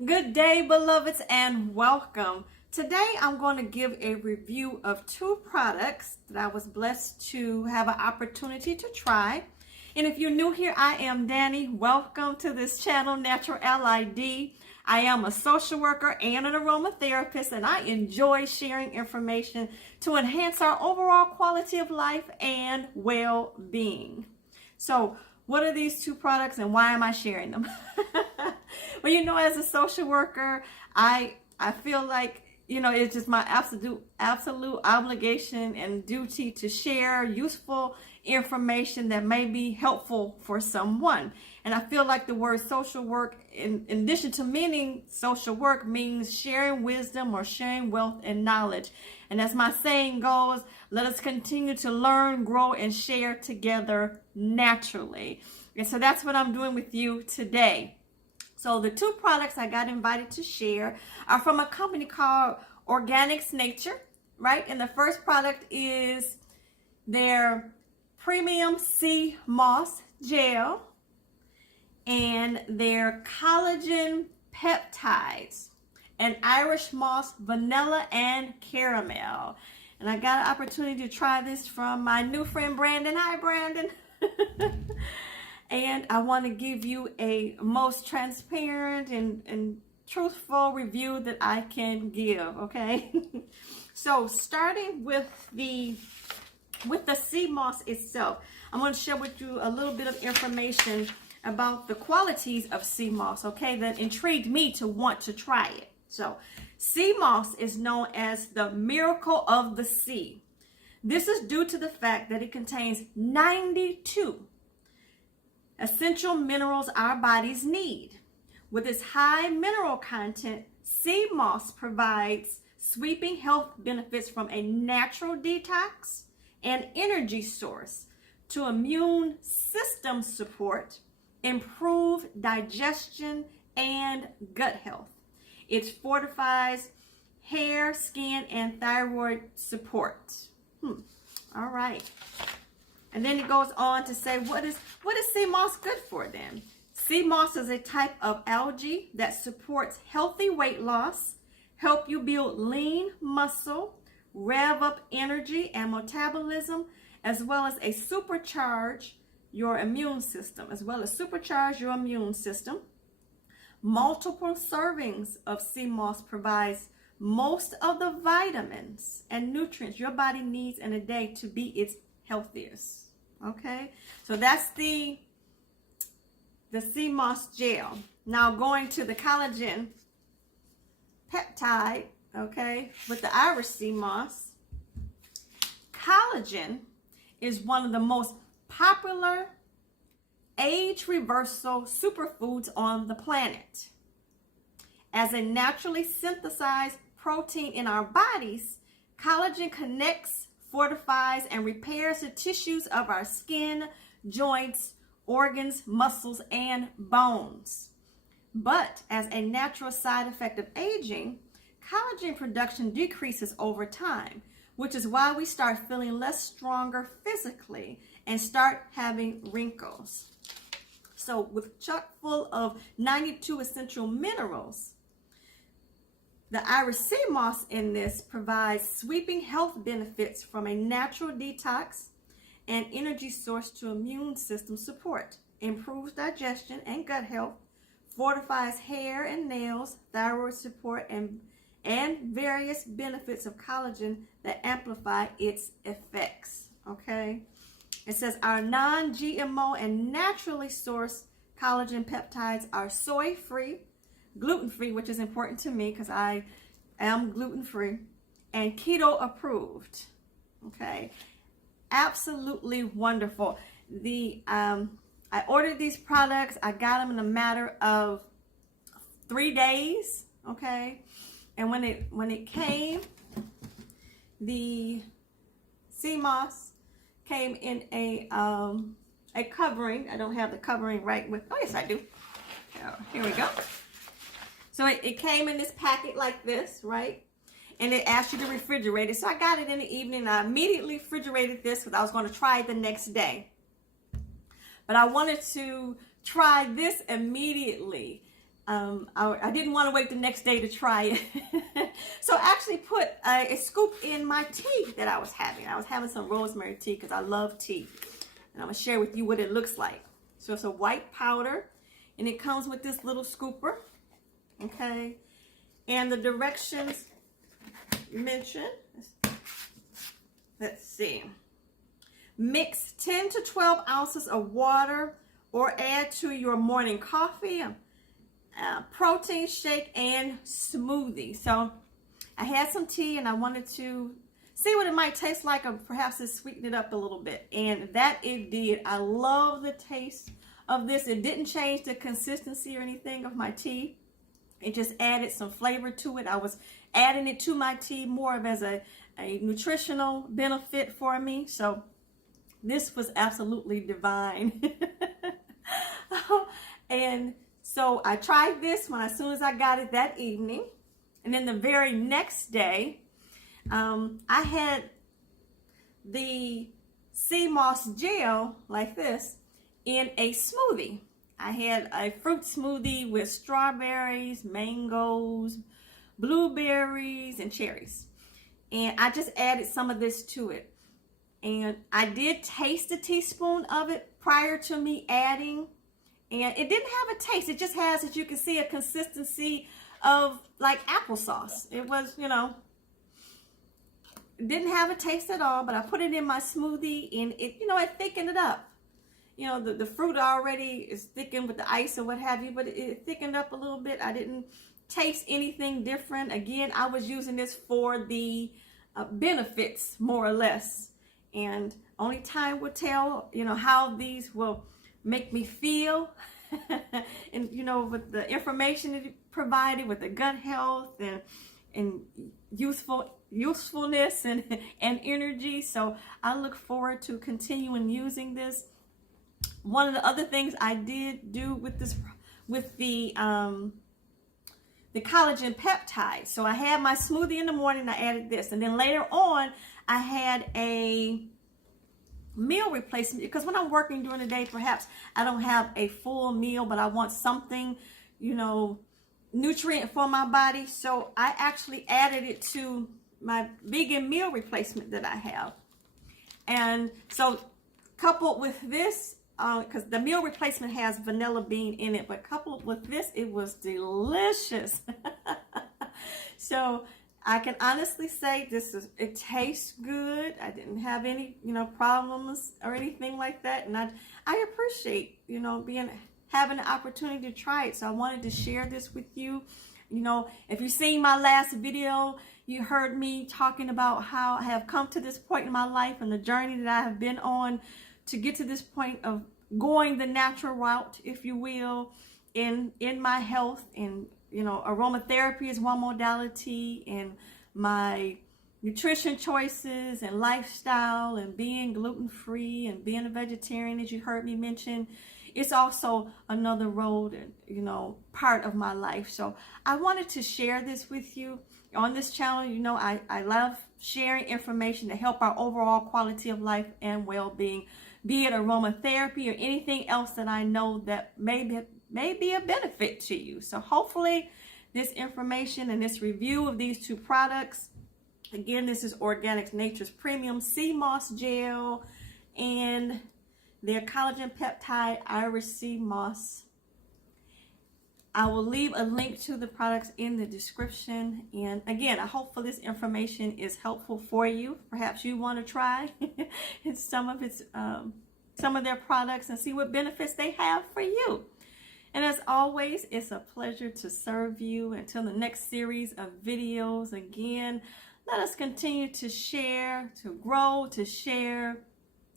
Good day, beloveds, and welcome. Today, I'm going to give a review of two products that I was blessed to have an opportunity to try. And if you're new here, I am Danny. Welcome to this channel, Natural LID. I am a social worker and an aromatherapist, and I enjoy sharing information to enhance our overall quality of life and well-being. So, what are these two products and why am I sharing them? Well, as a social worker, I feel like, it's just my absolute obligation and duty to share useful information that may be helpful for someone. And I feel like the word social work, in addition to meaning social work, means sharing wisdom or sharing wealth and knowledge. And as my saying goes, let us continue to learn, grow, and share together naturally. And so that's what I'm doing with you today. So the two products I got invited to share are from a company called Organics Nature, right? And the first product is their Premium Sea Moss Gel and their Collagen Peptides and Irish Moss Vanilla and Caramel. And I got an opportunity to try this from my new friend Brandon. Hi, Brandon. And I want to give you a most transparent and truthful review that I can give, okay? So starting with the sea moss itself, I'm going to share with you a little bit of information about the qualities of sea moss, okay, that intrigued me to want to try it. So sea moss is known as the miracle of the sea. This is due to the fact that it contains 92 essential minerals our bodies need. With its high mineral content, sea moss provides sweeping health benefits from a natural detox and energy source to immune system support, improve digestion, and gut health. It fortifies hair, skin, and thyroid support. All right. And then it goes on to say, what is sea moss good for then? Sea moss is a type of algae that supports healthy weight loss, help you build lean muscle, rev up energy and metabolism, as well as supercharge your immune system. Multiple servings of sea moss provides most of the vitamins and nutrients your body needs in a day to be its healthiest. Okay, so that's the sea moss gel. Now going to the collagen peptide, okay, with the Irish sea moss. Collagen is one of the most popular age reversal superfoods on the planet. As a naturally synthesized protein in our bodies, collagen connects, fortifies, and repairs the tissues of our skin, joints, organs, muscles, and bones. But as a natural side effect of aging, collagen production decreases over time, which is why we start feeling less stronger physically and start having wrinkles. So with chock full of 92 essential minerals, the Irish sea moss in this provides sweeping health benefits from a natural detox and energy source to immune system support, improves digestion and gut health, fortifies hair and nails, thyroid support, and various benefits of collagen that amplify its effects, okay? It says our non-GMO and naturally sourced collagen peptides are soy-free, gluten-free, which is important to me because I am gluten-free, and keto approved. Okay, absolutely wonderful. I ordered these products. I got them in a matter of 3 days. Okay, and when it came, the sea moss came in a covering. I don't have the covering right with. Oh yes, I do. Here we go. So it came in this packet like this, right? And it asked you to refrigerate it. So I got it in the evening and I immediately refrigerated this because I was going to try it the next day. But I wanted to try this immediately. I didn't want to wait the next day to try it. So I actually put a scoop in my tea that I was having. I was having some rosemary tea because I love tea. And I'm going to share with you what it looks like. So it's a white powder, and it comes with this little scooper. Okay. And the directions mentioned, let's see. Mix 10 to 12 ounces of water or add to your morning coffee, protein shake, and smoothie. So I had some tea and I wanted to see what it might taste like, or perhaps it sweeten it up a little bit. And that it did. I love the taste of this. It didn't change the consistency or anything of my tea. It just added some flavor to it. I was adding it to my tea more of as a nutritional benefit for me. So this was absolutely divine. And so I tried this as soon as I got it that evening. And then the very next day, I had the sea moss gel like this in a smoothie. I had a fruit smoothie with strawberries, mangoes, blueberries, and cherries. And I just added some of this to it. And I did taste a teaspoon of it prior to me adding. And it didn't have a taste. It just has, as you can see, a consistency of like applesauce. It was, you know, it didn't have a taste at all, but I put it in my smoothie and it, you know, it thickened it up. You know, the fruit already is thickened with the ice or what have you, but it thickened up a little bit. I didn't taste anything different. Again, I was using this for the benefits, more or less. And only time will tell, you know, how these will make me feel. And, you know, with the information that it provided, with the gut health and usefulness and energy. So I look forward to continuing using this. One of the other things I did do with this, with the collagen peptides. So I had my smoothie in the morning, I added this. And then later on, I had a meal replacement, because when I'm working during the day, perhaps I don't have a full meal, but I want something, you know, nutrient for my body. So I actually added it to my vegan meal replacement that I have. And so coupled with this, because the meal replacement has vanilla bean in it, but coupled with this, it was delicious. So I can honestly say it tastes good. I didn't have any, you know, problems or anything like that. And I appreciate, you know, having the opportunity to try it. So I wanted to share this with you. You know, if you've seen my last video, you heard me talking about how I have come to this point in my life and the journey that I have been on to get to this point of going the natural route, if you will, in my health. And, you know, aromatherapy is one modality, and my nutrition choices and lifestyle and being gluten-free and being a vegetarian, as you heard me mention, it's also another road and, you know, part of my life. So I wanted to share this with you on this channel. You know, I love sharing information to help our overall quality of life and well-being, be it aromatherapy or anything else that I know that may be a benefit to you. So hopefully this information and this review of these two products, again, this is Organic Nature's Premium Sea Moss Gel and their Collagen Peptide Irish Sea Moss. I will leave a link to the products in the description. And again, I hope this information is helpful for you. Perhaps you want to try some of their products and see what benefits they have for you. And as always, it's a pleasure to serve you. Until the next series of videos, again, let us continue to share, to grow, to share,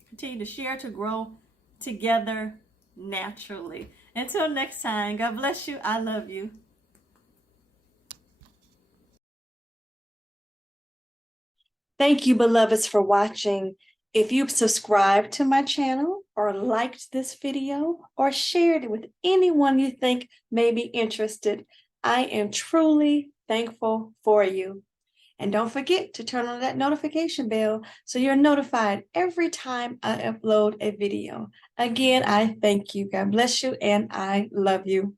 continue to share, to grow together naturally. Until next time, God bless you. I love you. Thank you, beloveds, for watching. If you've subscribed to my channel or liked this video or shared it with anyone you think may be interested, I am truly thankful for you. And don't forget to turn on that notification bell so you're notified every time I upload a video. Again, I thank you. God bless you, and I love you.